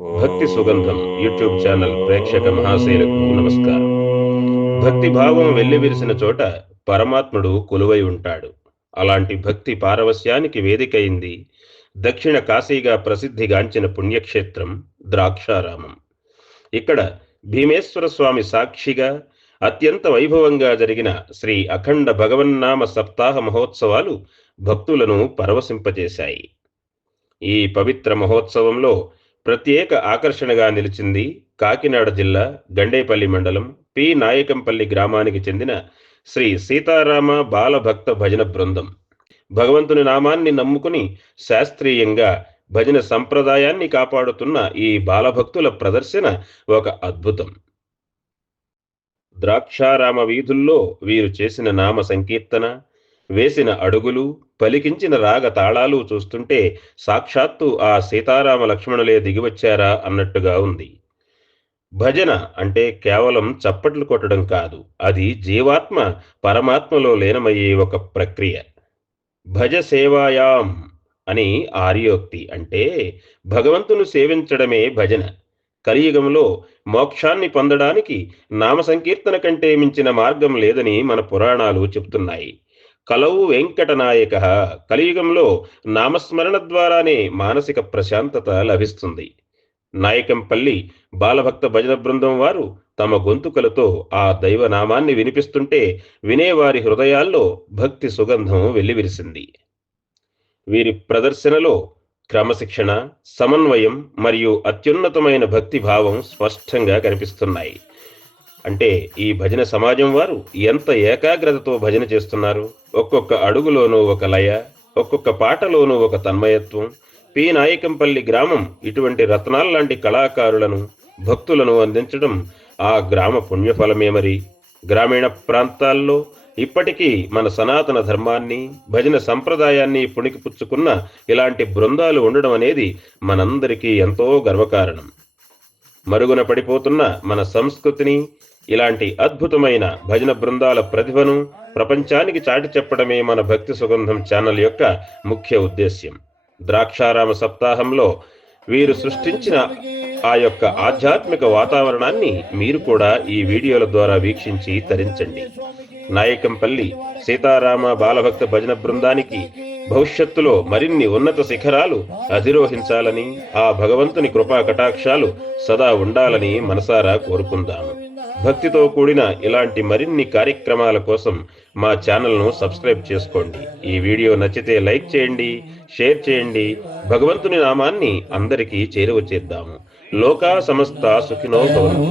భక్తి సుగంధం YouTube channel ప్రేక్షక మహాశయులకు నమస్కారం. భక్తి భావం వెల్లివిరిసిన చోట పరమాత్ముడు కొలువై ఉంటాడు. అలాంటి భక్తి పారవస్యానికి వేదికైంది దక్షిణ కాశీగా ప్రసిద్ధిగాంచిన పుణ్యక్షేత్రం ద్రాక్షారామం. ఇక్కడ భీమేశ్వర స్వామి సాక్షిగా అత్యంత వైభవంగా జరిగిన శ్రీ అఖండ భగవన్నామ సప్తాహ మహోత్సవాలు భక్తులను పరవశింపజేశాయి. ఈ పవిత్ర మహోత్సవంలో ప్రత్యేక ఆకర్షణగా నిలిచింది కాకినాడ జిల్లా గండేపల్లి మండలం పి నాయకంపల్లి గ్రామానికి చెందిన శ్రీ సీతారామ బాలభక్త భజన బృందం. భగవంతుని నామాన్ని నమ్ముకుని శాస్త్రీయంగా భజన సంప్రదాయాన్ని కాపాడుతున్న ఈ బాలభక్తుల ప్రదర్శన ఒక అద్భుతం. ద్రాక్షారామ వీధుల్లో వీరు చేసిన నామ సంకీర్తన, వేసిన అడుగులు, పలికించిన రాగ తాళాలు చూస్తుంటే సాక్షాత్తు ఆ సీతారామ లక్ష్మణులే దిగివచ్చారా అన్నట్టుగా ఉంది. భజన అంటే కేవలం చప్పట్లు కొట్టడం కాదు, అది జీవాత్మ పరమాత్మలో లీనమయ్యే ఒక ప్రక్రియ. భజ సేవాయాం అని ఆర్యోక్తి, అంటే భగవంతును సేవించడమే భజన. కలియుగంలో మోక్షాన్ని పొందడానికి నామ సంకీర్తన కంటే మించిన మార్గం లేదని మన పురాణాలు చెబుతున్నాయి. కలవు వెంకటనాయక, కలియుగంలో నామస్మరణ ద్వారానే మానసిక ప్రశాంతత లభిస్తుంది. నాయకంపల్లి బాలభక్త భజన బృందం వారు తమ గొంతుకలతో ఆ దైవనామాన్ని వినిపిస్తుంటే వినేవారి హృదయాల్లో భక్తి సుగంధం వెల్లివిరిసింది. వీరి ప్రదర్శనలో క్రమశిక్షణ, సమన్వయం మరియు అత్యున్నతమైన భక్తి భావం స్పష్టంగా కనిపిస్తున్నాయి. అంటే ఈ భజన సమాజం వారు ఎంత ఏకాగ్రతతో భజన చేస్తున్నారు. ఒక్కొక్క అడుగులోనూ ఒక లయ, ఒక్కొక్క పాటలోనూ ఒక తన్మయత్వం. పి నాయకంపల్లి గ్రామం ఇటువంటి రత్నాల్లాంటి కళాకారులను, భక్తులను అందించడం ఆ గ్రామ పుణ్యఫలమే. మరి గ్రామీణ ప్రాంతాల్లో ఇప్పటికీ మన సనాతన ధర్మాన్ని, భజన సంప్రదాయాన్ని పుణికిపుచ్చుకున్న ఇలాంటి బృందాలు ఉండడం అనేది మనందరికీ ఎంతో గర్వకారణం. మరుగున పడిపోతున్న మన సంస్కృతిని, ఇలాంటి అద్భుతమైన భజన బృందాల ప్రతిభను ప్రపంచానికి చాటి చెప్పడమే మన భక్తి సుగంధం ఛానల్ యొక్క ముఖ్య ఉద్దేశ్యం. ద్రాక్షారామ సప్తాహంలో వీరు సృష్టించిన ఆ యొక్క ఆధ్యాత్మిక వాతావరణాన్ని మీరు కూడా ఈ వీడియోల ద్వారా వీక్షించి తరించండి. నాయకంపల్లి సీతారామ బాలభక్త భజన బృందానికి భవిష్యత్తులో మరిన్ని ఉన్నత శిఖరాలు అధిరోహించాలని, ఆ భగవంతుని కృపా కటాక్షాలు సదా ఉండాలని మనసారా కోరుకుందాము. భక్తితో కూడిన ఇలాంటి మరిన్ని కార్యక్రమాల కోసం మా ఛానల్ను సబ్స్క్రైబ్ చేసుకోండి. ఈ వీడియో నచ్చితే లైక్ చేయండి, షేర్ చేయండి. భగవంతుని నామాన్ని అందరికీ చేరువచేద్దాము. లోకా సమస్త సుఖినో భవంతు.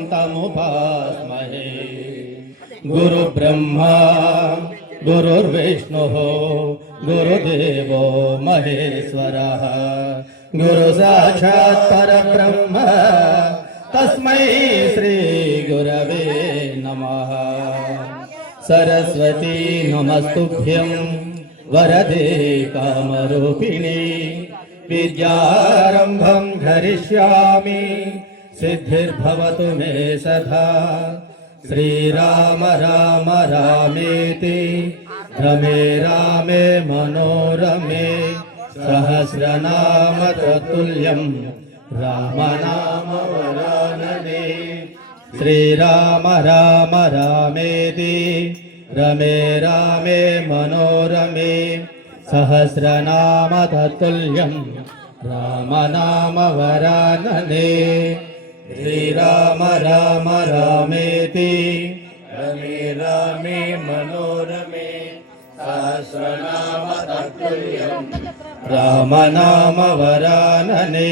एकदन्तमुपास्महे गुरु ब्रह्मा गुरुर्विष्णुः गुरुदेवो महेश्वरः गुरु साक्षात् परब्रह्म तस्मै श्री गुरवे नमः। सरस्वती नमस्तुभ्यं वरदे कामरूपिणी विद्यारम्भं धरिष्यामि सिद्धिर्भवतु मे सदा। श्रीराम राम रामेति रमे रामे मनोरमे सहस्रनाम तत्तुल्यं राम नाम वरानने। श्रीराम राम रामेति रमे रामे मनोरमे सहस्रनाम तत्तुल्यं राम नाम वरानने। श्रीराम राम रामेति रमे रामे मनोरमे सहस्रनाम तत्तुल्यं राम नाम वरानने।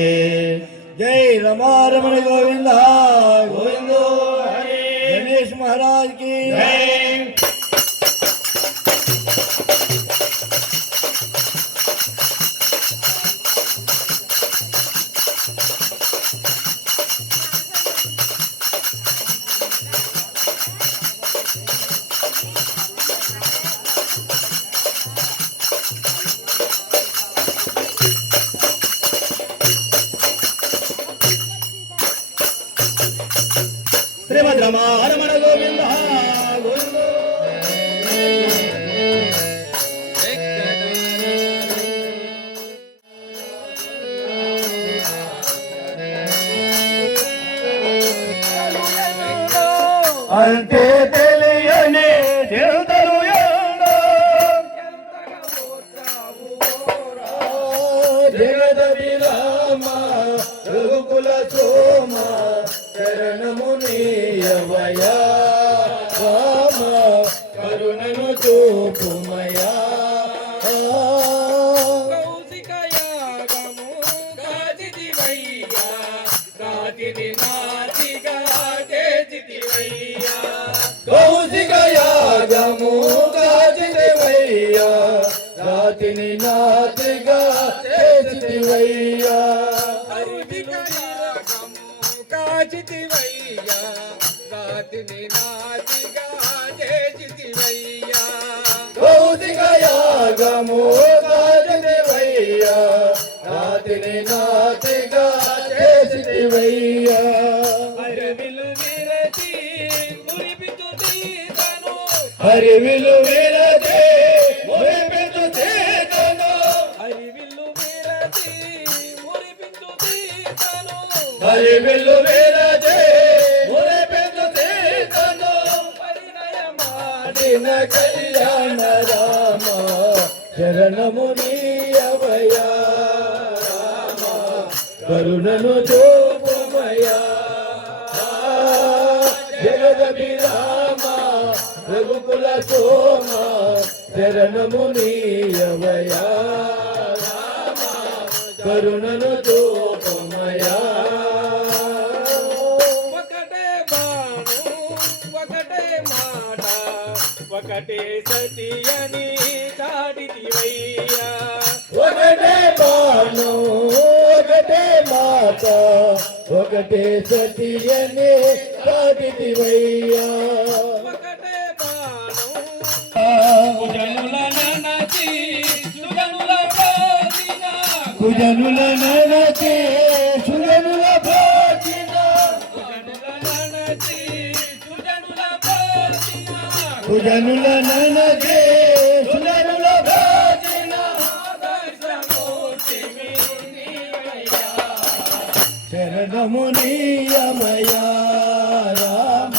जय रमारमण गोविंद गोविंद हरे। गणेश महाराज की जय। శ్రీమద్ రమారమణ గోవింద గోవింద. అంతే తెలియని చిరుతలు ఎందో జగద విరామ రఘుకుల సోమ శరణము నీయవయా రామ కరుణను చూపుమయా. కౌశిక యాగము గాజిదివయ్యా రాతిని నాతిగా చేసిదివయ్యా. కౌశిక యాగము గాజిదివయ్యా రాతిని నాతిగా చేసిదివయ్యా. కౌశిక యాగము గాజిదివయ్యా రాతిని నాతిగా చేసిదివయ్యా. హరివిలు విరచి మురిపించు చేతను హరివిల్లు విరచి మురిపించు తీతను హరివిలు విరచి మురిపించు చేతను పరిణయమాడిన కళ్యాణ రామ శరణము నీయవయా రామ కరుణను చూపుమయా. జగద విరామ రఘుకుల సోమ శరణము నీయవయా రామ కరుణను చూపుమయా. ఒకటే బాణు ఒకటే మాట ఒకటే సతి అని చాటిదివయ్యా. ఒకటే బాణు ఒకటే మాట ఒకటే సతి అని చాటిదివయ్యా. ఒకటే బాణు కుజనుల ననచి సుజనుల భోజిన కుజనుల ననచి సుజనుల భోజిన శరణము నీయమయా రామ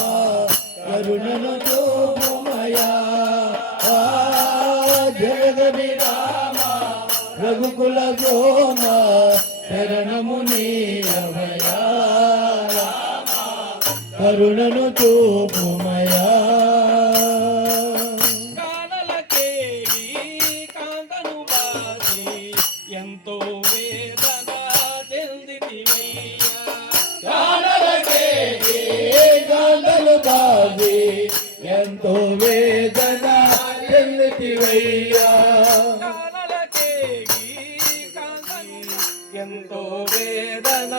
కరుణను చూపుమయా. జగద విరామ రఘుకుల సోమ శరణము నీయమయా రామ కరుణను చూపుమయా. కానలకేవి కాంతను బాసి ఎంతో వేదన చెందితివయ్యా. కానలకేగి కాంతలు బాసి ఎంతో వేదన చెందితివయ్యా. కానలకేవి కాంతను ఎంతో వేదన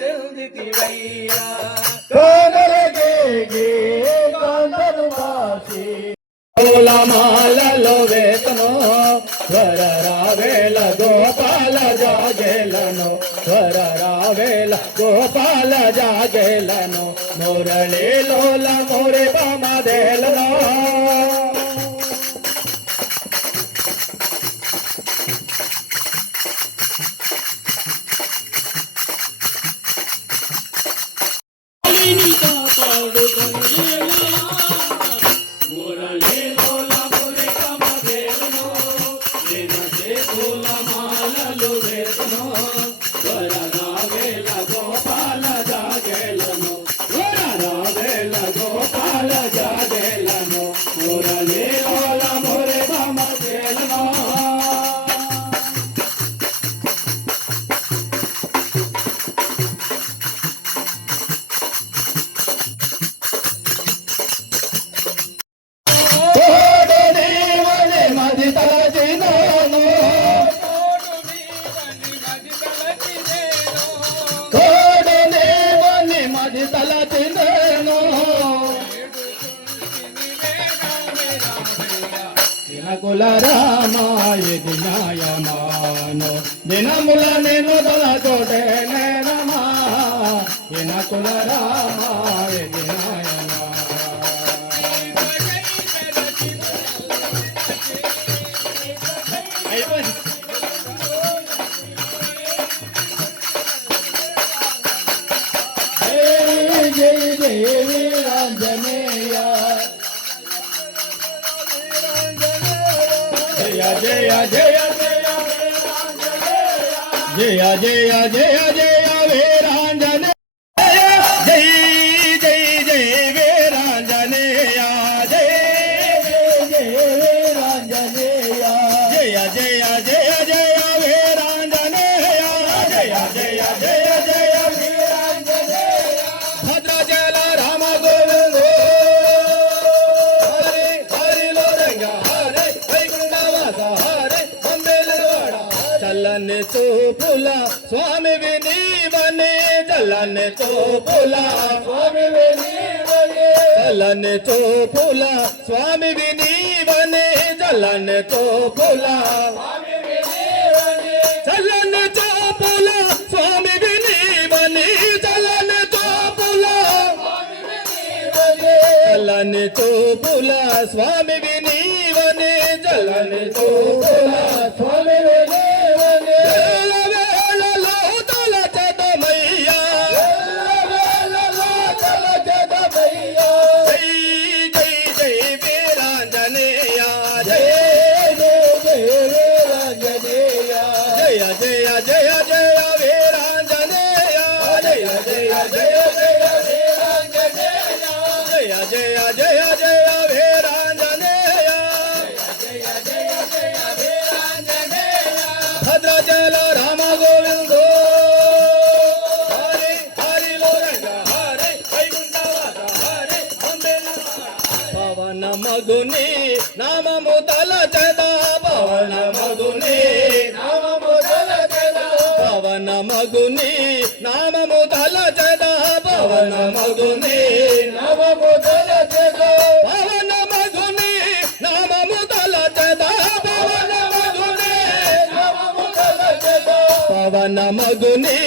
చెందితివయ్యా. కానలకేగి కాంతలు బాసి మాలలో వేతను స్వర రావేల గోపాల జాగేలను స్వర రావేల గోపాల జాగేలను మురళీ లోల మురి పమదేలను. కుల రామాయది న్యాయమాను దినముల నేను తల చోటే నేనమా నకుల రామ ఇది నాయన. అయిపోయింది. జై జై వీరాంజనేయ జయ జయ జయ జయ జయ జయ జయ వీరాంజనేయ జై జై జై వీరాంజనేయ జై జై వీరాంజనేయ జయ జయ జయ జయ వీరాంజనేయ జయ జయ జయ జయ వీరాంజనేయ భద్రాచల రామ గోవింద హరి హరిలో రంగ హరి వైకుంఠవాస హరి మంబెలవాడ చల్లని చూపుల స్వామి వినీవనే చల్లని చూపుల స్వామి వినీవనే చల్లని చూపుల స్వామి వినీవనే చల్లని చూపుల స్వామి వినీవనే చల్లని చూపుల స్వామి వినీవనే చల్లని చూపుల స్వామి వినీవనే చల్లని చూపుల స్వామి వినీవనే చల్లని చూపుల స్వామి వినీవనే వేళలో తలచదమయ్యా వేళలో తలచదమయ్యా జై జై జై వీరాంజనేయ జై జై జై వీరాంజనేయ జయ జయ జయ జయ వీరాంజనేయ జయ జయ జయ జయ వీరాంజనేయ జయ జయ జయ జయ వీరాంజనేయ జయ జయ జయ వీరాంజనేయ భద్రాచల రామ గోవింద హరి హరిలో రంగ హరి వైకుంఠవాస హరి పవన మగుని నామము తలచదా పవన మగుని నామము తలచదా పవన మగుని నామము తలచదా పవన మగుని నామము తలచదా పవన మగుని నామము తలచదా పవన మగుని నామము తలచదా పవన మగుని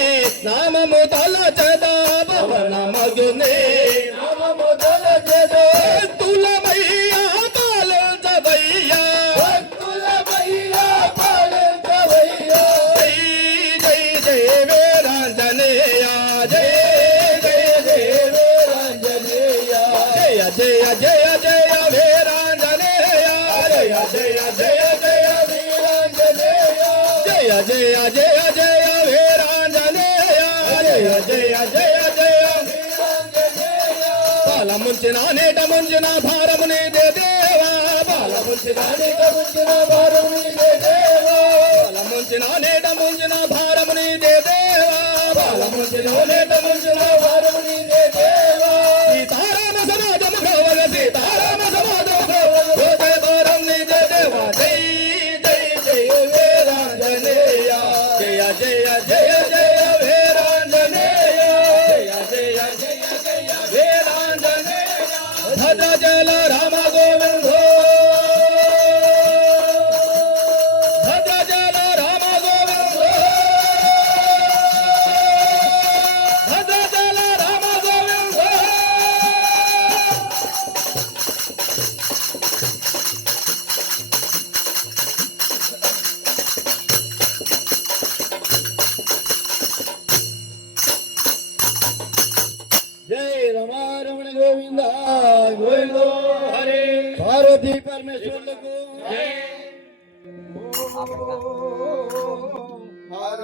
నామము తలచదా పవన మగుని నామము తలచదా భక్తులమయ్యా పాలించవయ్యా భక్తులమయ్యా పాలించవయ్యా జై జై జై వీరాంజనేయ జై జై జై వీరాంజనేయ జయ జయ జయ జయ వీరాంజనేయ జయ జయ జయ జయ వీరాంజనేయ జయ జయ జయ జయ వీరాంజనేయ జయ జయ జయ జయ వీరాంజనేయ పాల ముంచిన నేట ముంచిన భారముని దేవా పాల ముంచిన నేట ముంచిన భారముని దేవా పాల ముంచిన నేట ముంచిన భారముని దేవా పాల ముంచిన నేట ముంచిన భారముని దేవా సీతారామ సమాజము భవన సీతారామ సమాజము భవన జయ భారముని దేవా జై జై జై వీరాంజనేయ జయ జయ జయ జయ వీరాంజనేయ జయ జయ జయ జయ వీరాంజనేయ భద్రాచల రామ గోవింద భద్రాచల రామ గోవింద భద్రాచల రామ గోవింద జై రమారమణ గోవింద గోవింద హరే పార్వతీ పరమేశ్వరులకు జై హర